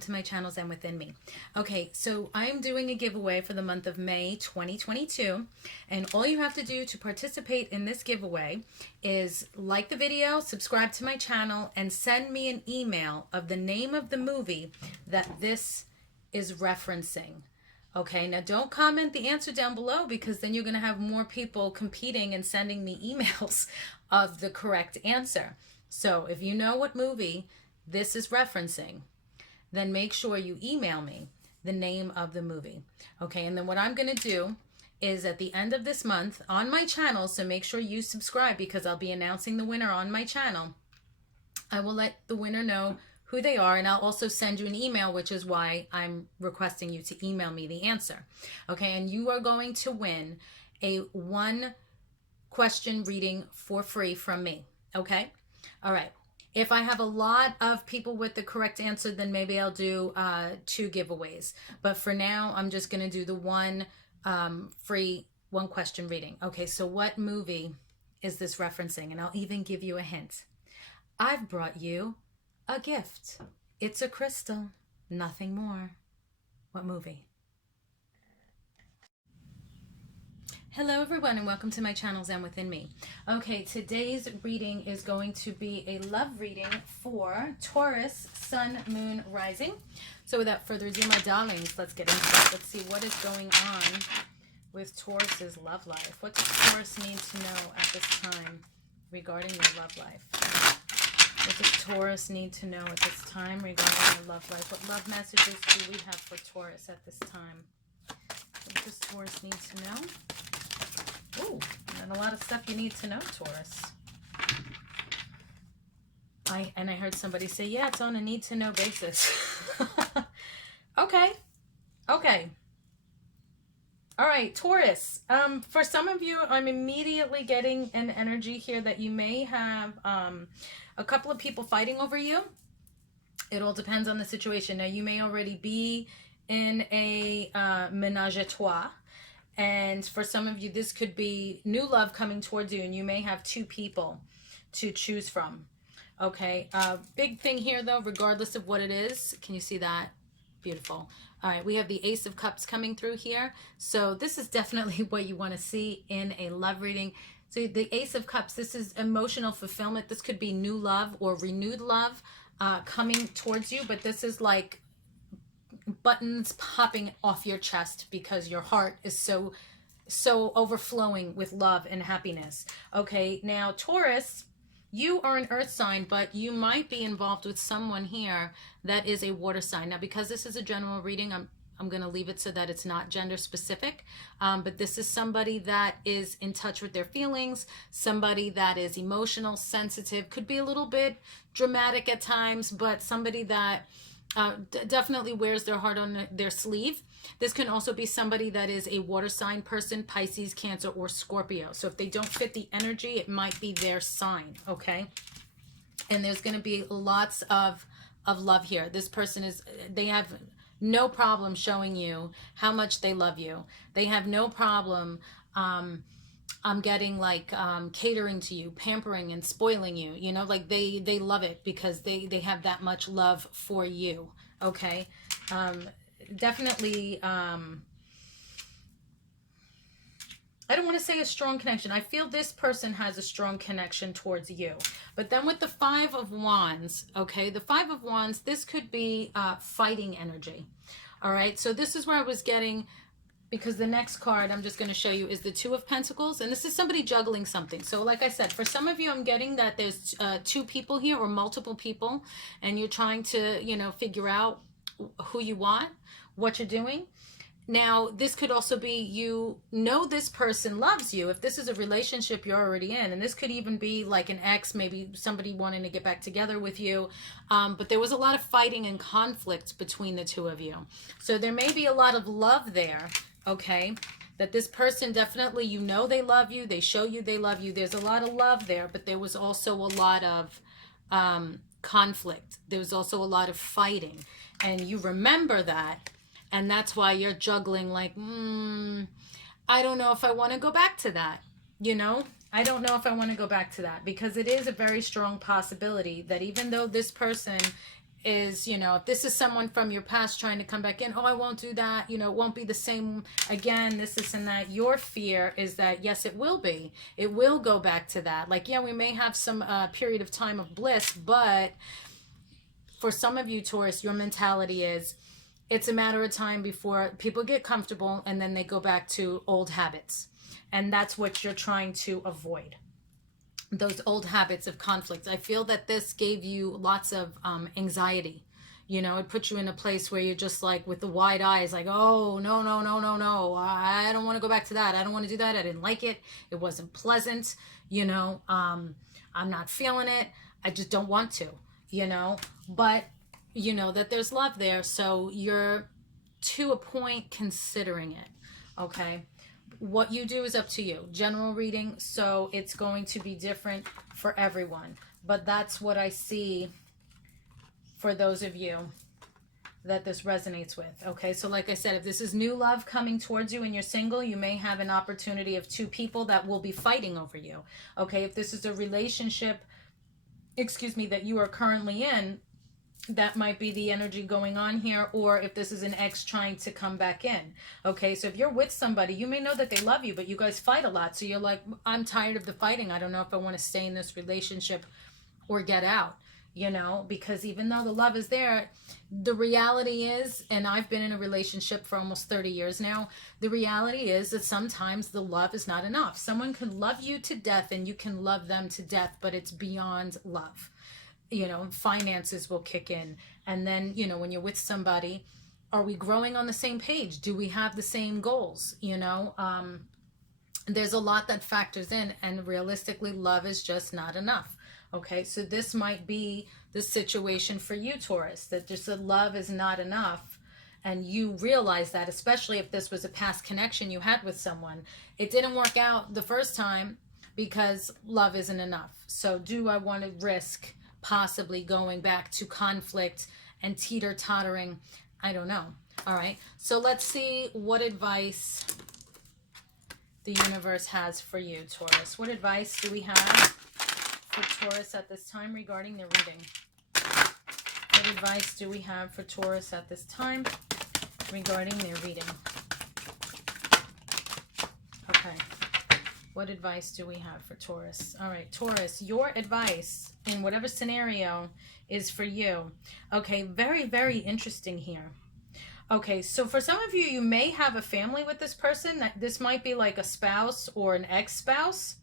welcome to my channel Zen Within Me. Okay, so I'm doing a giveaway for the month of May 2022, and all you have to do to participate in this giveaway is like the video, subscribe to my channel, and send me an email of the name of the movie that this is referencing. Okay, now don't comment the answer down below, because then you're going to have more people competing and sending me emails of the correct answer. So if you know what movie this is referencing, then make sure you email me the name of the movie. Okay, and then what I'm going to do is at the end of this month on my channel, so make sure you subscribe because I'll be announcing the winner on my channel. I will let the winner know who they are, and I'll also send you an email, which is why I'm requesting you to email me the answer. Okay, and you are going to win a 1-question reading for free from me. Okay, all right. If I have a lot of people with the correct answer, then maybe I'll do 2 giveaways. But for now, I'm just going to do the one free 1-question reading. Okay, so what movie is this referencing? And I'll even give you a hint. I've brought you a gift. It's a crystal, nothing more. What movie? Hello everyone, and welcome to my channel Zen Within Me. Okay, today's reading is going to be a love reading for Taurus, Sun, Moon, Rising. So without further ado, my darlings, let's get into it. Let's see what is going on with Taurus's love life. What does Taurus need to know at this time regarding your love life? What does Taurus need to know at this time regarding your love life? What love messages do we have for Taurus at this time? What does Taurus need to know? Ooh, and a lot of stuff you need to know, Taurus. I heard somebody say, yeah, it's on a need-to-know basis. Okay. All right, Taurus. For some of you, I'm immediately getting an energy here that you may have a couple of people fighting over you. It all depends on the situation. Now, you may already be in a ménage à trois. And for some of you, this could be new love coming towards you, and you may have 2 people to choose from. Okay, big thing here, though, regardless of what it is. Can you see that? Beautiful. All right, we have the Ace of Cups coming through here. So this is definitely what you want to see in a love reading. So the Ace of Cups, this is emotional fulfillment. This could be new love or renewed love coming towards you, but this is like buttons popping off your chest because your heart is so overflowing with love and happiness. Okay, now Taurus, you are an earth sign, but you might be involved with someone here that is a water sign. Now, because this is a general reading, I'm going to leave it so that it's not gender specific, but this is somebody that is in touch with their feelings, somebody that is emotional, sensitive, could be a little bit dramatic at times, but somebody that definitely wears their heart on their sleeve. This can also be somebody that is a water sign person, Pisces, Cancer, or Scorpio. So if they don't fit the energy, it might be their sign, okay? And there's going to be lots of love here. This person they have no problem showing you how much they love you. They have no problem I'm getting like catering to you, pampering and spoiling you, you know, like they love it because they have that much love for you. Okay. Definitely, I don't want to say a strong connection. I feel this person has a strong connection towards you. But then with the 5 of Wands, okay, the 5 of Wands, this could be fighting energy. All right. So this is where I was getting, because the next card I'm just going to show you is the 2 of Pentacles, and this is somebody juggling something. So like I said, for some of you, I'm getting that there's 2 people here or multiple people, and you're trying to, you know, figure out who you want, what you're doing. Now, this could also be, you know, this person loves you. If this is a relationship you're already in, and this could even be like an ex, maybe somebody wanting to get back together with you. But there was a lot of fighting and conflict between the 2 of you. So there may be a lot of love there. Okay, that this person definitely, you know, they love you. They show you they love you. There's a lot of love there, but there was also a lot of conflict. There was also a lot of fighting, and you remember that, and that's why you're juggling like, I don't know if I want to go back to that. You know, I don't know if I want to go back to that, because it is a very strong possibility that even though this person is, you know, if this is someone from your past trying to come back in, oh, I won't do that, you know, it won't be the same again, this and that. Your fear is that, yes, it will be. It will go back to that. Like, yeah, we may have some period of time of bliss, but for some of you, Taurus, your mentality is it's a matter of time before people get comfortable and then they go back to old habits. And that's what you're trying to avoid, those old habits of conflict. I feel that this gave you lots of anxiety. You know, it put you in a place where you're just like with the wide eyes, like, oh, no, no, no, no, no. I don't want to go back to that. I don't want to do that. I didn't like it. It wasn't pleasant. You know, I'm not feeling it. I just don't want to, you know, but you know that there's love there. So you're to a point considering it. Okay. What you do is up to you. General reading, so it's going to be different for everyone. But that's what I see for those of you that this resonates with. Okay, so like I said, if this is new love coming towards you and you're single, you may have an opportunity of two people that will be fighting over you. Okay, if this is a relationship, that you are currently in, that might be the energy going on here. Or if this is an ex trying to come back in. Okay, so if you're with somebody, you may know that they love you, but you guys fight a lot. So you're like, I'm tired of the fighting. I don't know if I want to stay in this relationship or get out, you know, because even though the love is there, the reality is, and I've been in a relationship for almost 30 years now, the reality is that sometimes the love is not enough. Someone can love you to death and you can love them to death, but it's beyond love. You know, finances will kick in. And then, you know, when you're with somebody, are we growing on the same page? Do we have the same goals? You know, there's a lot that factors in, and realistically, love is just not enough. Okay, so this might be the situation for you, Taurus, that just the love is not enough. And you realize that, especially if this was a past connection you had with someone. It didn't work out the first time because love isn't enough. So do I want to risk possibly going back to conflict and teeter-tottering? I don't know. All right, so let's see what advice the universe has for you, Taurus. What advice do we have for Taurus at this time regarding their reading? What advice do we have for Taurus at this time regarding their reading? Okay. What advice do we have for Taurus? All right, Taurus, your advice in whatever scenario is for you. Okay, very, very interesting here. Okay, so for some of you, you may have a family with this person. That this might be like a spouse or an ex-spouse,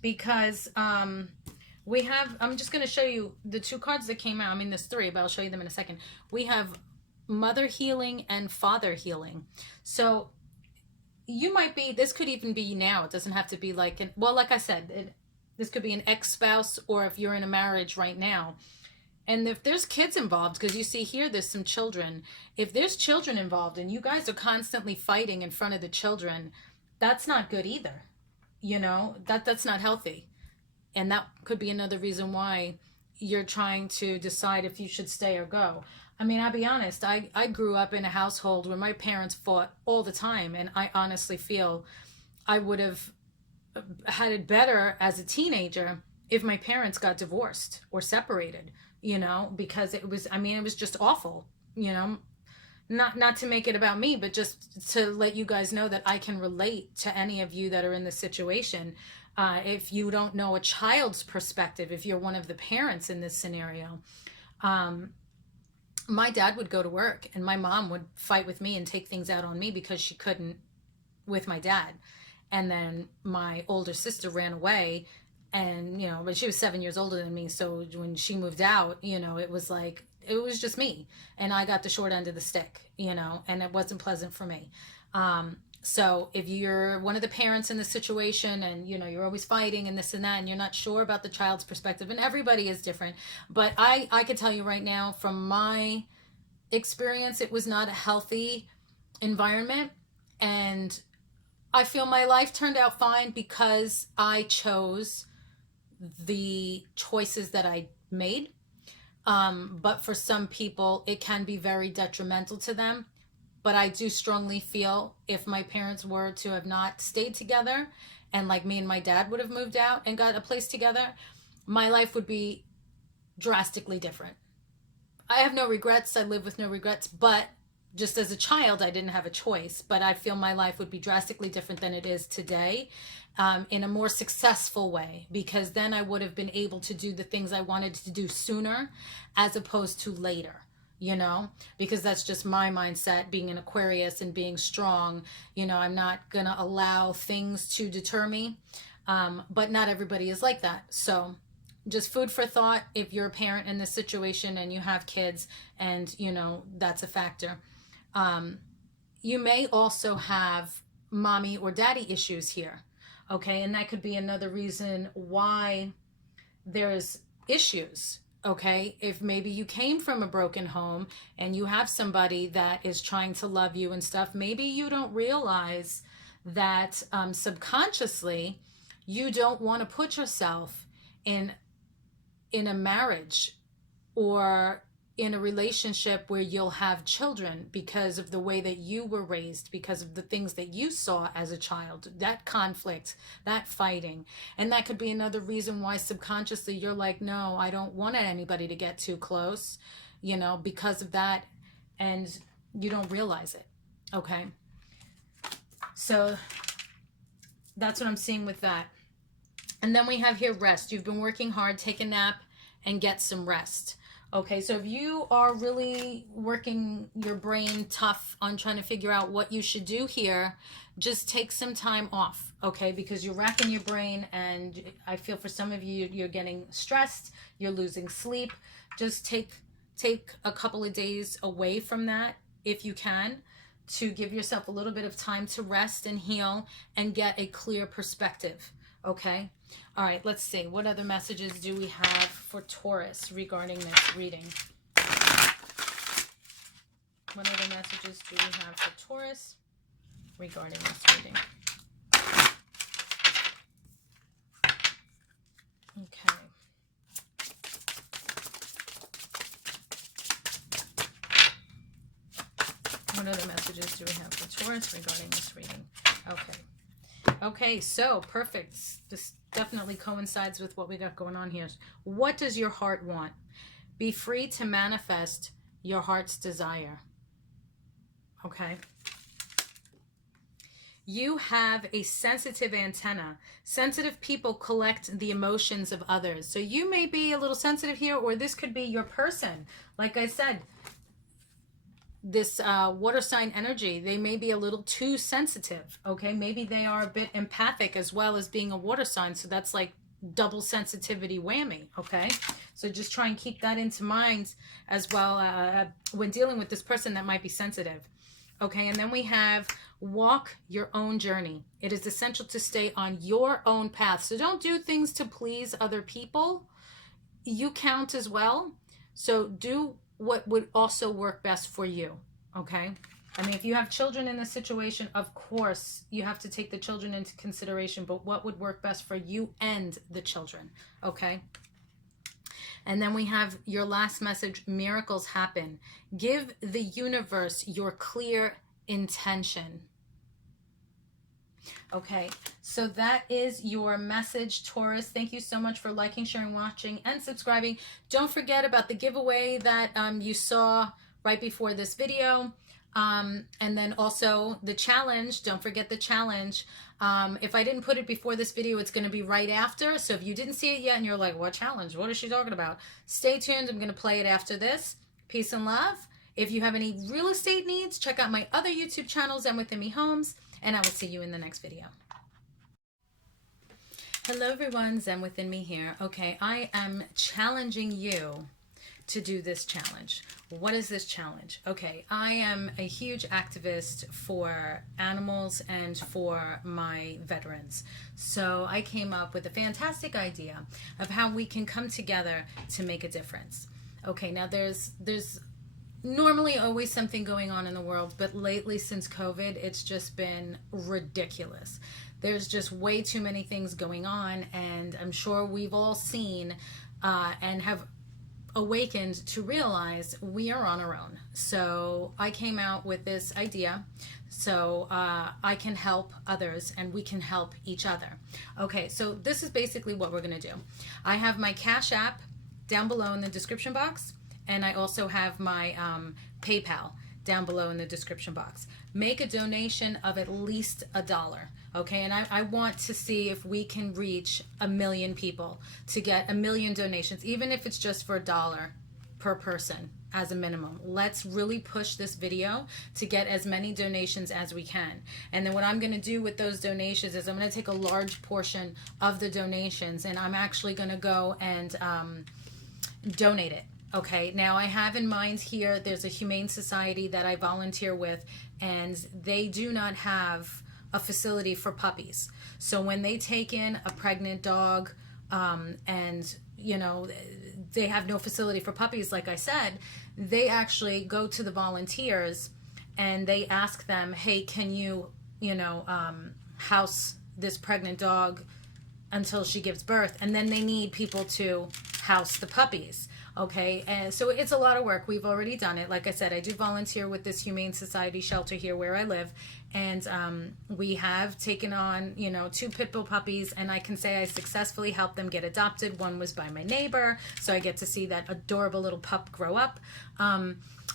because we have, I'm just going to show you the two cards that came out. I mean, there's three, but I'll show you them in a second. We have mother healing and father healing. So you might be, this could even be now. It doesn't have to be like, well, like I said, this could be an ex-spouse, or if you're in a marriage right now. And if there's kids involved, because you see here, there's some children. If there's children involved and you guys are constantly fighting in front of the children, that's not good either. You know, that's not healthy. And that could be another reason why you're trying to decide if you should stay or go. I mean, I'll be honest, I grew up in a household where my parents fought all the time. And I honestly feel I would have had it better as a teenager if my parents got divorced or separated, you know, because it was, I mean, it was just awful, you know, not to make it about me, but just to let you guys know that I can relate to any of you that are in this situation. If you don't know a child's perspective, if you're one of the parents in this scenario, my dad would go to work and my mom would fight with me and take things out on me because she couldn't with my dad. And then my older sister ran away, and, you know, but she was 7 years older than me. So when she moved out, you know, it was like, it was just me, and I got the short end of the stick, you know, and it wasn't pleasant for me. So if you're one of the parents in the situation and, you know, you're always fighting and this and that, and you're not sure about the child's perspective, and everybody is different, but I could tell you right now from my experience, it was not a healthy environment. And I feel my life turned out fine because I chose the choices that I made. But for some people, it can be very detrimental to them. But I do strongly feel if my parents were to have not stayed together, and like me and my dad would have moved out and got a place together, my life would be drastically different. I have no regrets. I live with no regrets, but just as a child, I didn't have a choice. But I feel my life would be drastically different than it is today, in a more successful way, because then I would have been able to do the things I wanted to do sooner as opposed to later. You know, because that's just my mindset, being an Aquarius and being strong. You know, I'm not going to allow things to deter me. But not everybody is like that. So just food for thought if you're a parent in this situation and you have kids, and you know that's a factor. You may also have mommy or daddy issues here. Okay, and that could be another reason why there's issues. Okay, if maybe you came from a broken home and you have somebody that is trying to love you and stuff, maybe you don't realize that, subconsciously you don't want to put yourself in a marriage or in a relationship where you'll have children because of the way that you were raised, because of the things that you saw as a child, that conflict, that fighting. And that could be another reason why subconsciously you're like, no, I don't want anybody to get too close, you know, because of that. And you don't realize it. Okay. So that's what I'm seeing with that. And then we have here rest. You've been working hard, take a nap and get some rest. Okay, so if you are really working your brain tough on trying to figure out what you should do here, just take some time off, okay? Because you're racking your brain, and I feel for some of you, you're getting stressed, you're losing sleep. Just take a couple of days away from that if you can, to give yourself a little bit of time to rest and heal and get a clear perspective, okay? All right, let's see. What other messages do we have for Taurus regarding this reading? What other messages do we have for Taurus regarding this reading? Okay. What other messages do we have for Taurus regarding this reading? Okay. Okay, so perfect. This definitely coincides with what we got going on here. What does your heart want? Be free to manifest your heart's desire. Okay. You have a sensitive antenna. Sensitive people collect the emotions of others. So you may be a little sensitive here, or this could be your person. Like I said, this water sign energy, they may be a little too sensitive. Okay, maybe they are a bit empathic as well as being a water sign, so that's like double sensitivity whammy. Okay, so just try and keep that into mind as well when dealing with this person that might be sensitive. Okay, and then we have walk your own journey. It is essential to stay on your own path, so don't do things to please other people. You count as well, so do what would also work best for you. Okay, I mean, if you have children in this situation, of course you have to take the children into consideration, but what would work best for you and the children. Okay, and then we have your last message: miracles happen. Give the universe your clear intention. Okay, so that is your message, Taurus. Thank you so much for liking, sharing, watching, and subscribing. Don't forget about the giveaway that you saw right before this video. And then also the challenge. Don't forget the challenge. If I didn't put it before this video, it's going to be right after. So if you didn't see it yet and you're like, what challenge? What is she talking about? Stay tuned. I'm going to play it after this. Peace and love. If you have any real estate needs, check out my other YouTube channels, Zen Within Me Homes, and I will see you in the next video. Hello everyone, Zen Within Me here. Okay, I am challenging you to do this challenge. What is this challenge? Okay, I am a huge activist for animals and for my veterans. So I came up with a fantastic idea of how we can come together to make a difference. Okay, now there's normally always something going on in the world, but lately since COVID, it's just been ridiculous. There's just way too many things going on, and I'm sure we've all seen and have awakened to realize we are on our own. So I came out with this idea so I can help others and we can help each other. Okay, so this is basically what we're going to do. I have my Cash App down below in the description box, and I also have my PayPal down below in the description box. Make a donation of at least $1. Okay, and I want to see if we can reach 1 million people to get 1 million donations, even if it's just for $1 per person as a minimum. Let's really push this video to get as many donations as we can. And then what I'm going to do with those donations is I'm going to take a large portion of the donations and I'm actually going to go and donate it. Okay, now I have in mind here, there's a humane society that I volunteer with, and they do not have a facility for puppies. So when they take in a pregnant dog, and you know, they have no facility for puppies, like I said, they actually go to the volunteers and they ask them, hey, can you, house this pregnant dog until she gives birth? And then they need people to house the puppies. Okay, and so it's a lot of work. We've already done it. Like I said, I do volunteer with this Humane Society shelter here where I live, and we have taken on, 2 pit bull puppies, and I can say I successfully helped them get adopted. One was by my neighbor, so I get to see that adorable little pup grow up.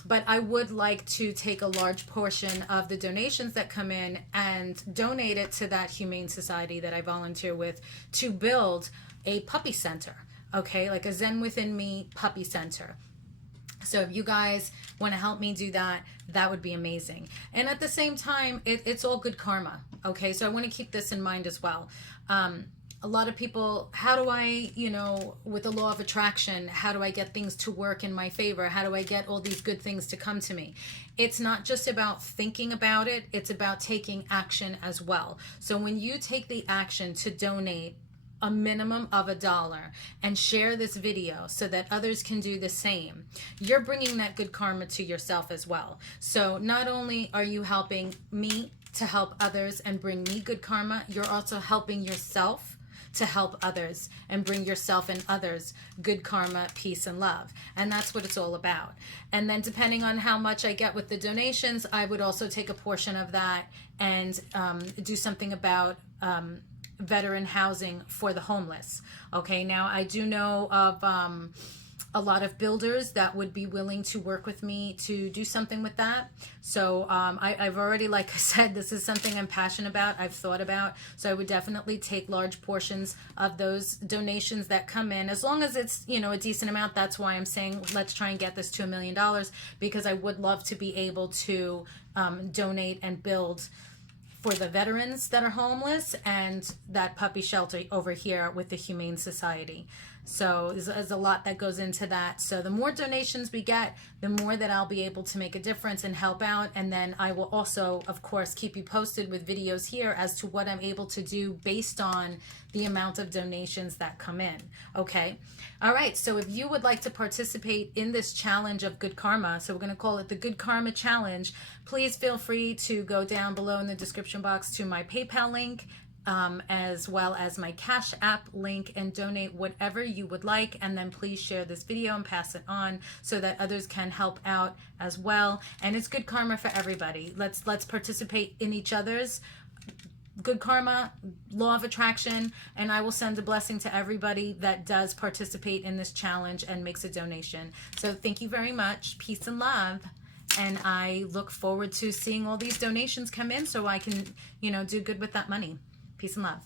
But I would like to take a large portion of the donations that come in and donate it to that Humane Society that I volunteer with to build a puppy center. Okay, like a Zen Within Me puppy center. So if you guys want to help me do that, that would be amazing. And at the same time, it's all good karma. Okay, so I want to keep this in mind as well. A lot of people, how do I, with the law of attraction, how do I get things to work in my favor? How do I get all these good things to come to me? It's not just about thinking about it, it's about taking action as well. So when you take the action to donate a minimum of $1 and share this video so that others can do the same, you're bringing that good karma to yourself as well. So not only are you helping me to help others and bring me good karma, you're also helping yourself to help others and bring yourself and others good karma, peace, and love. And that's what it's all about. And then depending on how much I get with the donations, I would also take a portion of that and do something about veteran housing for the homeless. Okay, now I do know of a lot of builders that would be willing to work with me to do something with that. So I've already, like I said, this is something I'm passionate about, I've thought about. So I would definitely take large portions of those donations that come in, as long as it's, a decent amount. That's why I'm saying let's try and get this to $1 million, because I would love to be able to donate and build for the veterans that are homeless and that puppy shelter over here with the Humane Society. So there's a lot that goes into that. So the more donations we get, the more that I'll be able to make a difference and help out. And then I will also, of course, keep you posted with videos here as to what I'm able to do based on the amount of donations that come in. Okay. All right. So if you would like to participate in this challenge of good karma, so we're going to call it the Good Karma Challenge, please feel free to go down below in the description box to my PayPal link, as well as my Cash App link, and donate whatever you would like. And then please share this video and pass it on so that others can help out as well. And it's good karma for everybody. Let's participate in each other's good karma, law of attraction, and I will send a blessing to everybody that does participate in this challenge and makes a donation. So thank you very much. Peace and love. And I look forward to seeing all these donations come in so I can, do good with that money. Peace and love.